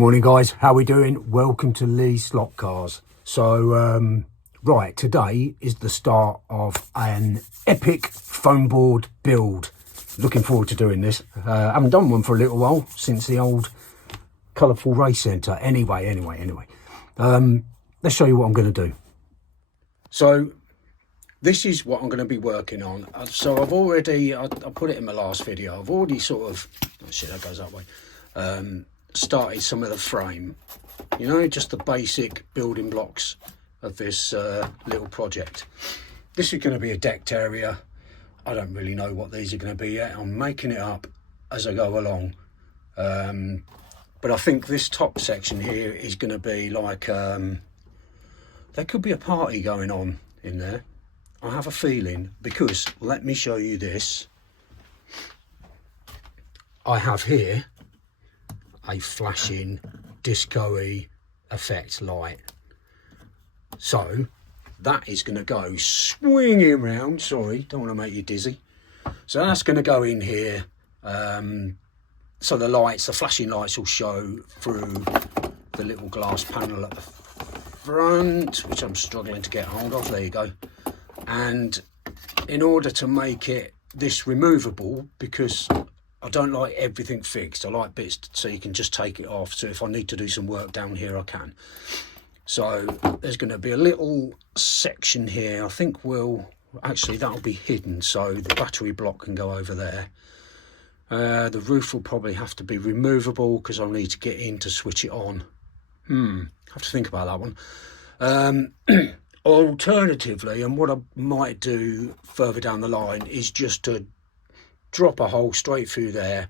Morning guys, how we doing? Welcome to Lee's Slotcars. So right, today is the start of an epic foam board build. Looking forward to doing this. I haven't done one for a little while since the old colourful race centre. Anyway, let's show you what I'm going to do. So this is what I'm going to be working on. So I've already, I put it in my last video, I've already sort of, oh shit, that goes that way, started some of the frame, you know, just the basic building blocks of this little project. This is going to be a decked area. I don't really know what these are going to be yet. I'm making it up as I go along, but I think this top section here is going to be like there could be a party going on in there. I have a feeling, because let me show you this. I have here a flashing disco-y effect light, so that is going to go swinging around. Sorry, don't want to make you dizzy. So that's going to go in here, so the flashing lights will show through the little glass panel at the front, which I'm struggling to get hold of. There you go. And in order to make this removable, because I don't like everything fixed, I like bits so you can just take it off, so if I need to do some work down here I can. So there's going to be a little section here. I think that'll be hidden, so the battery block can go over there. The roof will probably have to be removable because I'll need to get in to switch it on. Have to think about that one. Alternatively, and what I might do further down the line, is just to drop a hole straight through there,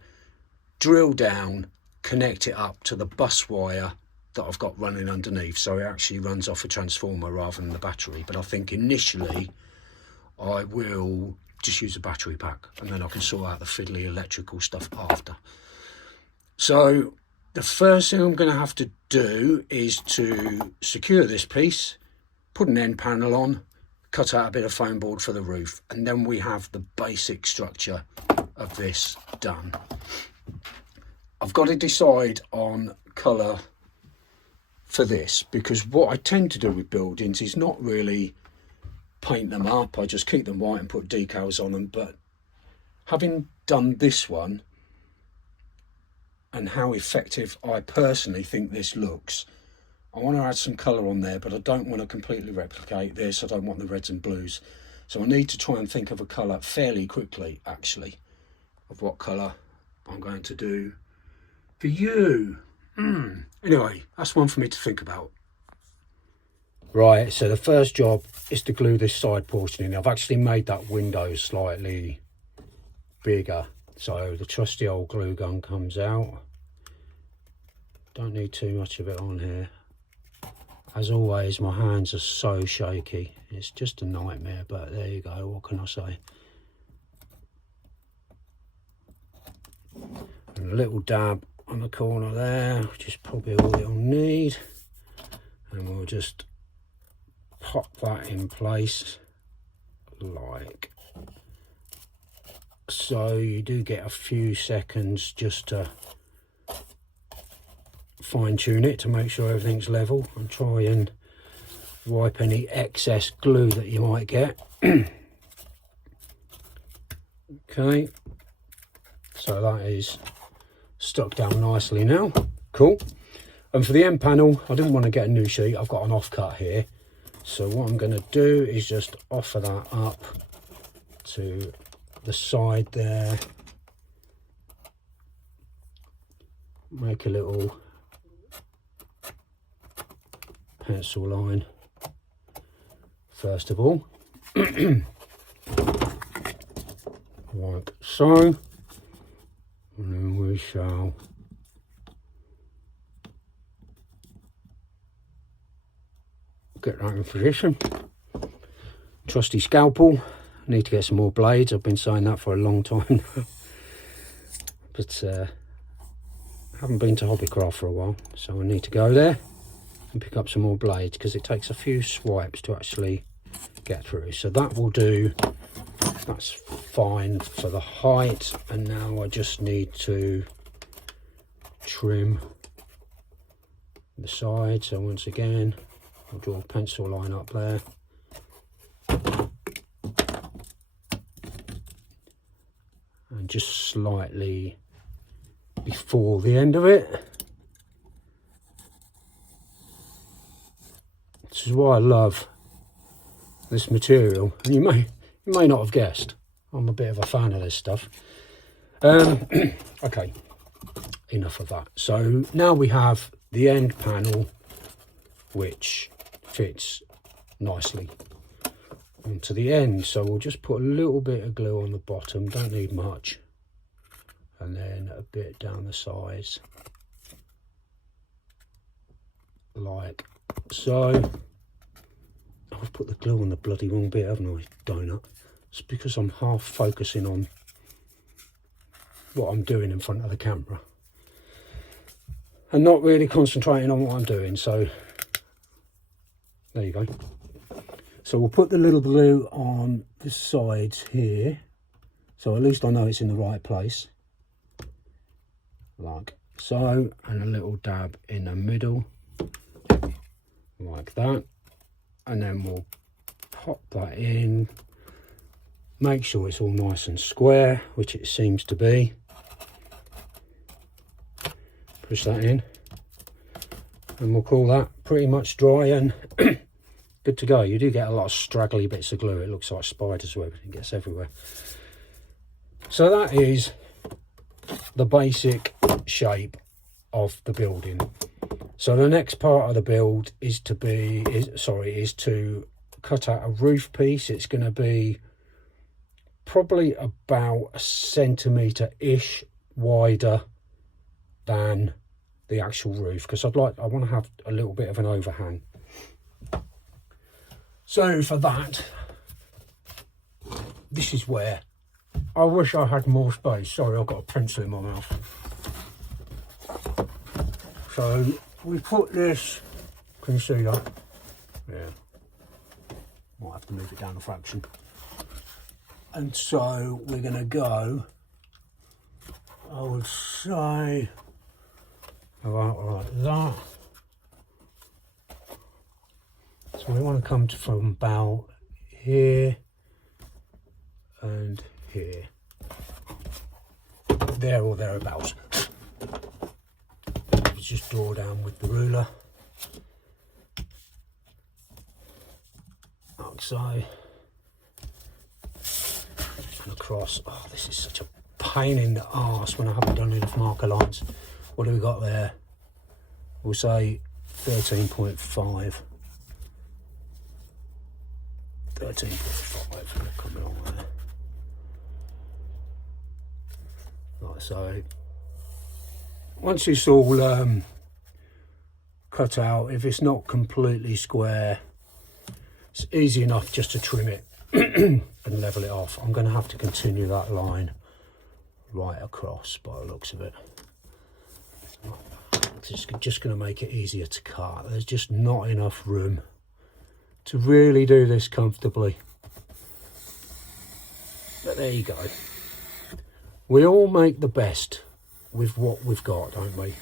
drill down, connect it up to the bus wire that I've got running underneath, so it actually runs off a transformer rather than the battery. But I think initially I will just use a battery pack, and then I can sort out the fiddly electrical stuff after. So the first thing I'm going to have to do is to secure this piece, put an end panel on, cut out a bit of foam board for the roof, and then we have the basic structure of this done. I've got to decide on colour for this, because what I tend to do with buildings is not really paint them up. I just keep them white and put decals on them. But having done this one and how effective I personally think this looks, I want to add some colour on there, but I don't want to completely replicate this. I don't want the reds and blues. So I need to try and think of a colour fairly quickly, actually, of what colour I'm going to do for you. Anyway, that's one for me to think about. Right, so the first job is to glue this side portion in. I've actually made that window slightly bigger, so the trusty old glue gun comes out. Don't need too much of it on here. As always, my hands are so shaky. It's just a nightmare, but there you go. What can I say? And a little dab on the corner there, which is probably all it'll need. And we'll just pop that in place like so. You do get a few seconds just to fine tune it to make sure everything's level, and try and wipe any excess glue that you might get. Okay, so that is stuck down nicely now. Cool. And for the end panel, I didn't want to get a new sheet. I've got an offcut here, so what I'm going to do is just offer that up to the side there, make a little pencil line first of all, like so, and then we shall get that in position. Trusty scalpel. I need to get some more blades. I've been saying that for a long time now, but haven't been to Hobbycraft for a while, so I need to go there and pick up some more blades, because it takes a few swipes to actually get through. So that will do. That's fine for the height, and now I just need to trim the side. So once again, I'll draw a pencil line up there. And just slightly before the end of it. This is why I love this material, and you may not have guessed, I'm a bit of a fan of this stuff. Okay, enough of that. So now we have the end panel, which fits nicely onto the end. So we'll just put a little bit of glue on the bottom, don't need much, and then a bit down the sides like so. I've put the glue on the bloody wrong bit, haven't I, donut? It's because I'm half focusing on what I'm doing in front of the camera and not really concentrating on what I'm doing. So there you go. So we'll put the little glue on the sides here, so at least I know it's in the right place, like so, and a little dab in the middle like that, and then we'll pop that in, make sure it's all nice and square, which it seems to be. Push that in, and we'll call that pretty much dry and good to go. You do get a lot of straggly bits of glue. It looks like spider's web, it gets everywhere. So that is the basic shape of the building. So the next part of the build is to cut out a roof piece. It's going to be probably about 1 centimetre-ish wider than the actual roof, because I want to have a little bit of an overhang. So for that, this is where I wish I had more space. Sorry, I've got a pencil in my mouth. So we put this, can you see that? Yeah, might have to move it down a fraction. And so we're going to go, I would say, about like that. So we want to come from about here and here, there or thereabouts. Just draw down with the ruler, like so, and across. Oh, this is such a pain in the arse when I haven't done enough marker lines. What do we got there? We'll say 13.5. 13.5, come along there. Like so. Once it's all cut out, if it's not completely square, it's easy enough just to trim it and level it off. I'm going to have to continue that line right across by the looks of it. It's just going to make it easier to cut. There's just not enough room to really do this comfortably. But there you go. We all make the best with what we've got, don't we?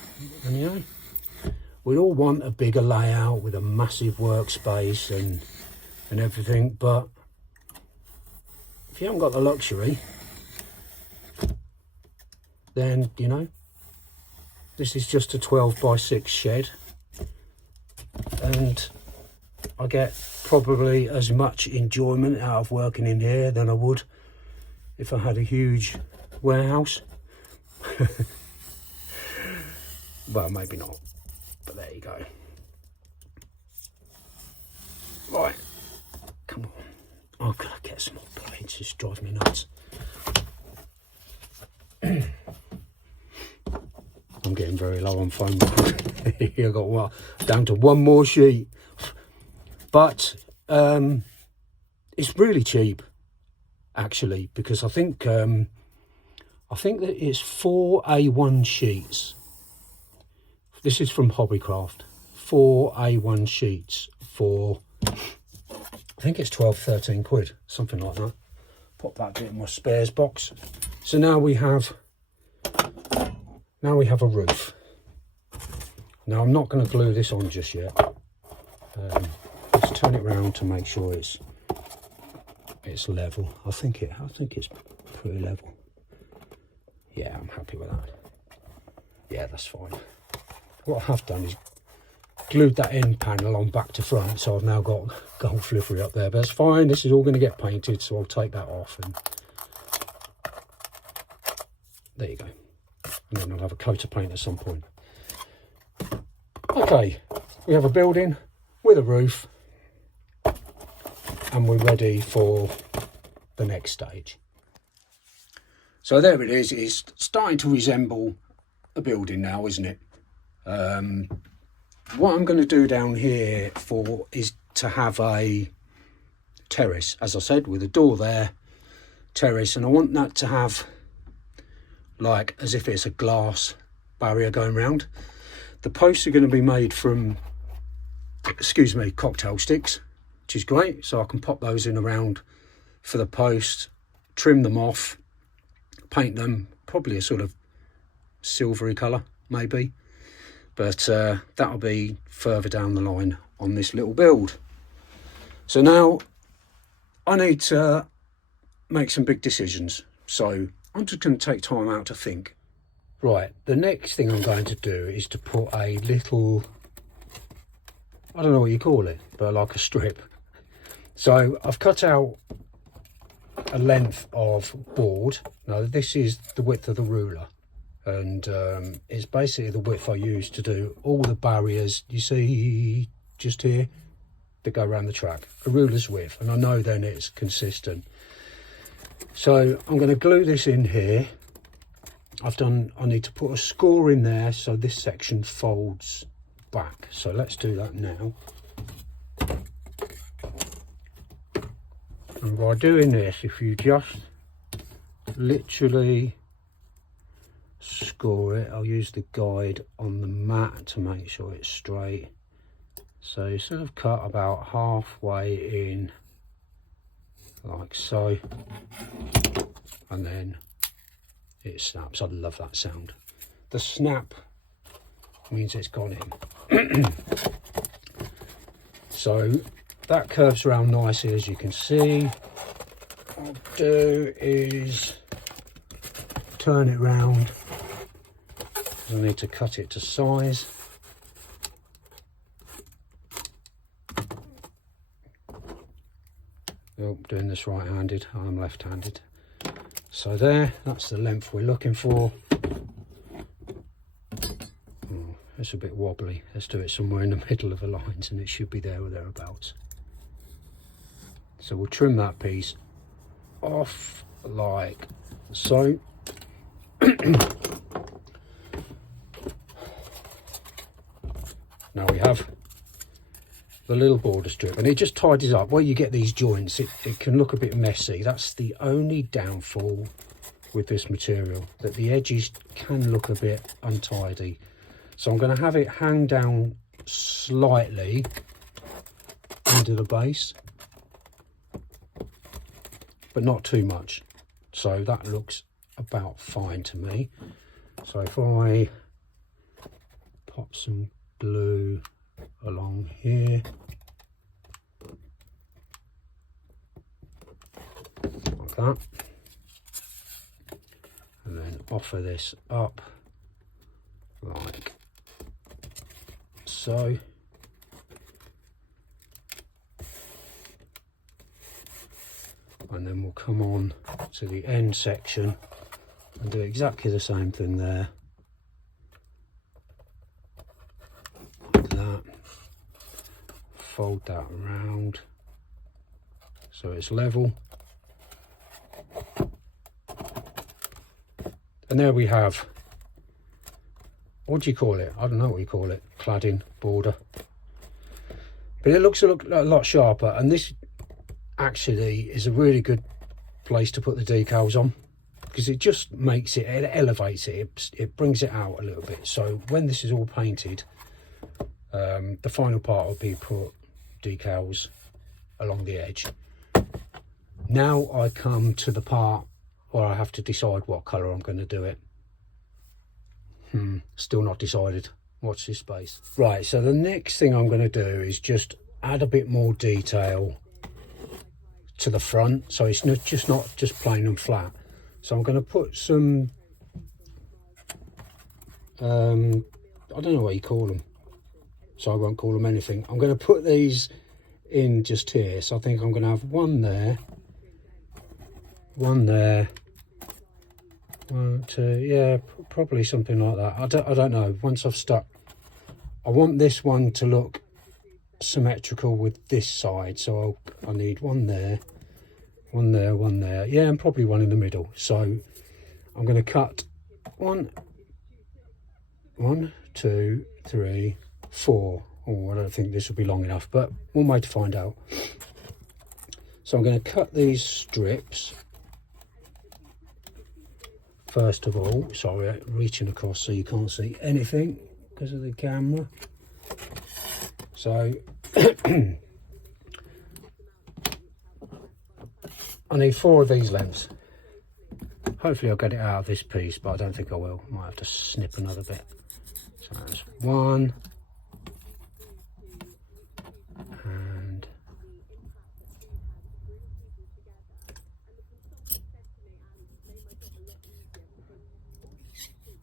And you know, we all want a bigger layout with a massive workspace and everything, but if you haven't got the luxury, then you know, this is just a 12 by 6 shed, and I get probably as much enjoyment out of working in here than I would if I had a huge warehouse. Well, maybe not, but there you go. Right, come on. I've got to get some more blades, it's driving me nuts. I'm getting very low on foam. I've got down to one more sheet. But it's really cheap, actually, because I think that it's 4 A1 sheets. This is from Hobbycraft. 4 A1 sheets for, I think it's 12, 13 quid, something like that. Pop that bit in my spares box. So now we have a roof. Now I'm not going to glue this on just yet. Let's turn it round to make sure it's level. I think it's pretty level. Yeah, I'm happy with that. Yeah, that's fine. What I have done is glued that end panel on back to front, so I've now got gold filigree up there, but that's fine. This is all going to get painted, so I'll take that off, and there you go. And then I'll have a coat of paint at some point. Okay, we have a building with a roof, and we're ready for the next stage. So there it is. It's starting to resemble a building now, isn't it? What I'm going to do down here is to have a terrace, as I said, with a door there, terrace, and I want that to have like as if it's a glass barrier going round. The posts are going to be made from, excuse me, cocktail sticks, which is great, so I can pop those in around for the post, trim them off, paint them probably a sort of silvery colour maybe, but that'll be further down the line on this little build. So now I need to make some big decisions, so I'm just going to take time out to think. Right, the next thing I'm going to do is to put a little, I don't know what you call it, but like a strip. So I've cut out a length of board. Now this is the width of the ruler, and it's basically the width I use to do all the barriers you see just here that go around the track. A ruler's width, and I know then it's consistent. So I'm going to glue this in here. I need to put a score in there so this section folds back. So let's do that now. And by doing this, if you just literally score it, I'll use the guide on the mat to make sure it's straight. So you sort of cut about halfway in, like so, and then it snaps. I love that sound. The snap means it's gone in. So that curves around nicely, as you can see. What I'll do is turn it round, because I need to cut it to size. Oh, doing this right-handed, I'm left-handed. So there, that's the length we're looking for. Oh, it's a bit wobbly. Let's do it somewhere in the middle of the lines, and it should be there or thereabouts. So we'll trim that piece off like so. Now we have the little border strip, and it just tidies up. Where you get these joints, it can look a bit messy. That's the only downfall with this material, that the edges can look a bit untidy. So I'm going to have it hang down slightly into the base, but not too much. So that looks about fine to me. So if I pop some glue along here, like that, and then offer this up like so. And then we'll come on to the end section and do exactly the same thing there. Like that. Fold that around so it's level. And there we have, what do you call it? I don't know what you call it. Cladding border. But it looks a lot sharper, and this actually is a really good place to put the decals on, because it just makes it elevates it, it brings it out a little bit. So when this is all painted, the final part will be put decals along the edge. Now I come to the part where I have to decide what colour I'm going to do it. Still not decided. watch this space. Right, so the next thing I'm going to do is just add a bit more detail to the front, so it's not just plain and flat. So I'm going to put some I don't know what you call them, so I won't call them anything. I'm going to put these in just here, so I think I'm going to have one there, one there, 1, 2, yeah, probably something like that. I don't know. Once I've stuck, I want this one to look symmetrical with this side, so I need one there, one there, one there, yeah, and probably one in the middle. So I'm going to cut 1, 2, 3, 4. Oh, I don't think this will be long enough, but one way to find out. So I'm going to cut these strips first of all. Sorry, reaching across so you can't see anything because of the camera. So I need 4 of these lengths. Hopefully I'll get it out of this piece, but I don't think I will. Might have to snip another bit. So that's 1 and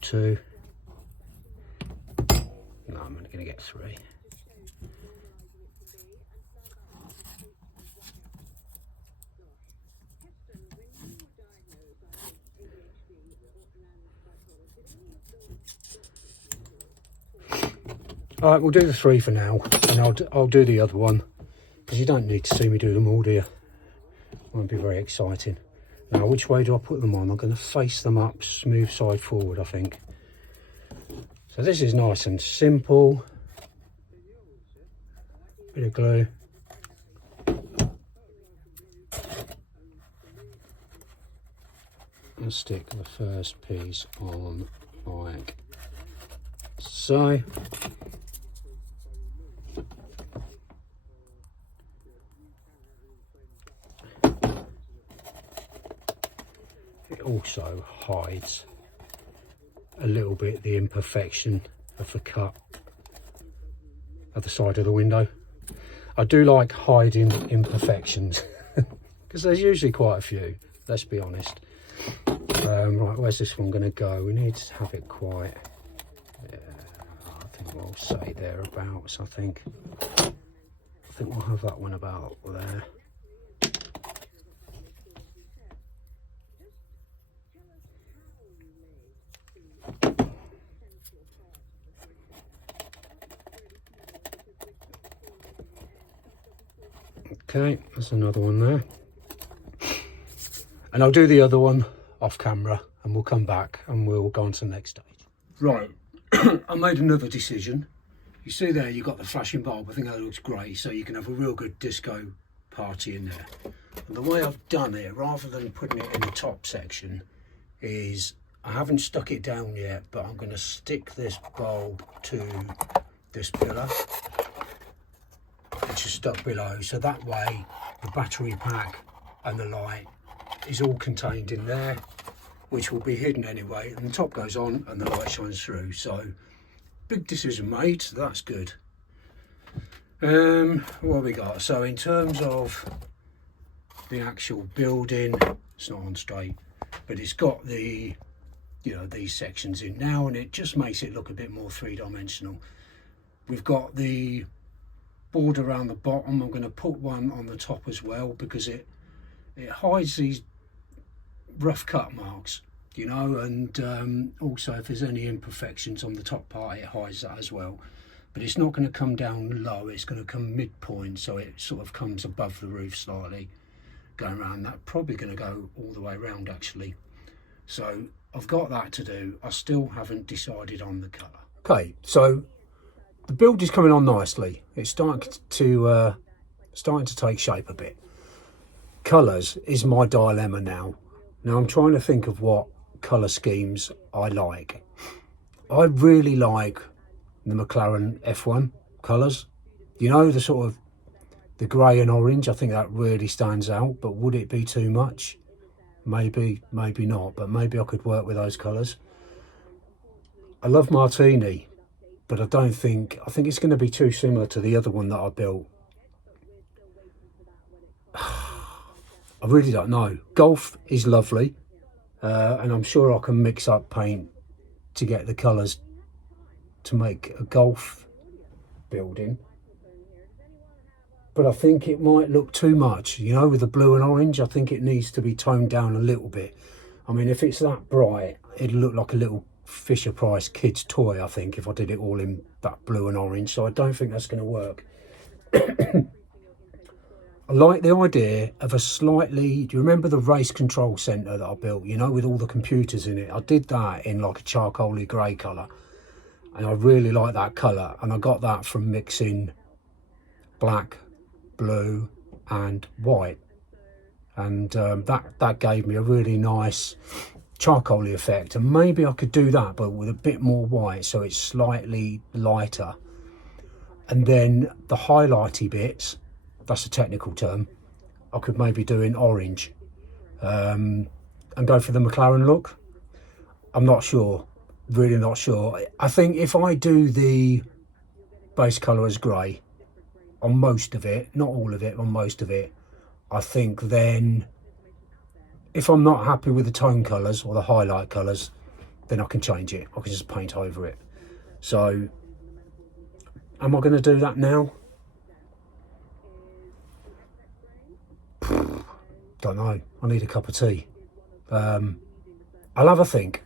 2. No, I'm only going to get 3. All right, we'll do the 3 for now, and I'll do the other one, because you don't need to see me do them all, do you? Won't be very exciting. Now, which way do I put them on? I'm going to face them up, smooth side forward, I think. So this is nice and simple. Bit of glue. And stick the first piece on like so. It also hides a little bit the imperfection of the cut at the side of the window. I do like hiding imperfections because there's usually quite a few, let's be honest. Right, where's this one going to go? We need to have it quite, yeah, I think we'll say thereabouts. I think we'll have that one about there. Okay, that's another one there. And I'll do the other one off camera and we'll come back and we'll go on to the next stage. Right, I made another decision. You see there, you've got the flashing bulb. I think that looks great, so you can have a real good disco party in there. And the way I've done it, rather than putting it in the top section, is I haven't stuck it down yet, but I'm going to stick this bulb to this pillar, which is stuck below, so that way the battery pack and the light is all contained in there, which will be hidden anyway, and the top goes on and the light shines through. So big decision made, so that's good. What have we got? So in terms of the actual building, it's not on straight, but it's got the, you know, these sections in now, and it just makes it look a bit more three-dimensional. We've got the board around the bottom. I'm going to put one on the top as well, because it hides these rough cut marks, you know, and also if there's any imperfections on the top part, it hides that as well. But it's not going to come down low, it's going to come midpoint, so it sort of comes above the roof slightly, going around. That's probably going to go all the way around actually. So I've got that to do. I still haven't decided on the colour. Okay, so the build is coming on nicely. It's starting to take shape a bit. Colours is my dilemma now. Now I'm trying to think of what colour schemes I like. I really like the McLaren F1 colours. You know, the sort of the grey and orange. I think that really stands out, but would it be too much? Maybe, maybe not, but maybe I could work with those colours. I love Martini. but I think it's going to be too similar to the other one that I built. I really don't know. Golf is lovely, and I'm sure I can mix up paint to get the colours to make a golf building. But I think it might look too much, you know, with the blue and orange. I think it needs to be toned down a little bit. I mean, if it's that bright, it'd look like a little Fisher Price kid's toy, I think, if I did it all in that blue and orange. So I don't think that's going to work. I like the idea of a slightly, do you remember the race control centre that I built, you know, with all the computers in it? I did that in like a charcoaly grey colour, and I really like that colour, and I got that from mixing black, blue and white, and that gave me a really nice charcoaly effect. And maybe I could do that but with a bit more white, so it's slightly lighter, and then the highlighty bits, that's a technical term, I could maybe do in orange, and go for the McLaren look. I'm not sure, really not sure. I think if I do the base colour as grey on most of it, not all of it, on most of it, I think then if I'm not happy with the tone colours or the highlight colours, then I can change it. I can just paint over it. So am I going to do that now? Don't know. I need a cup of tea. I'll have a think.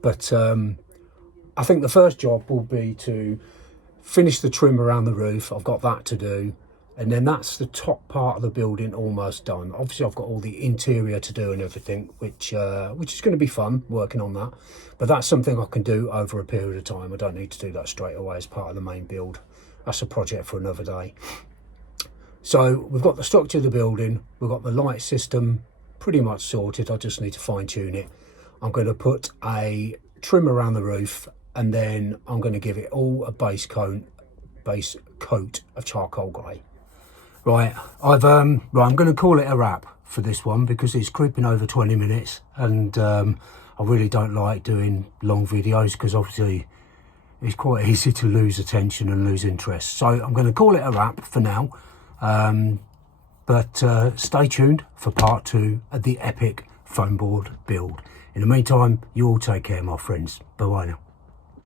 But I think the first job will be to finish the trim around the roof. I've got that to do. And then that's the top part of the building almost done. Obviously, I've got all the interior to do and everything, which is going to be fun working on that. But that's something I can do over a period of time. I don't need to do that straight away as part of the main build. That's a project for another day. So we've got the structure of the building, we've got the light system pretty much sorted. I just need to fine tune it. I'm going to put a trim around the roof, and then I'm going to give it all a base coat of charcoal grey. Right, I'm going to call it a wrap for this one because it's creeping over 20 minutes, and I really don't like doing long videos because obviously it's quite easy to lose attention and lose interest. So I'm going to call it a wrap for now. But stay tuned for part 2 of the epic foam board build. In the meantime, you all take care, my friends. Bye-bye now.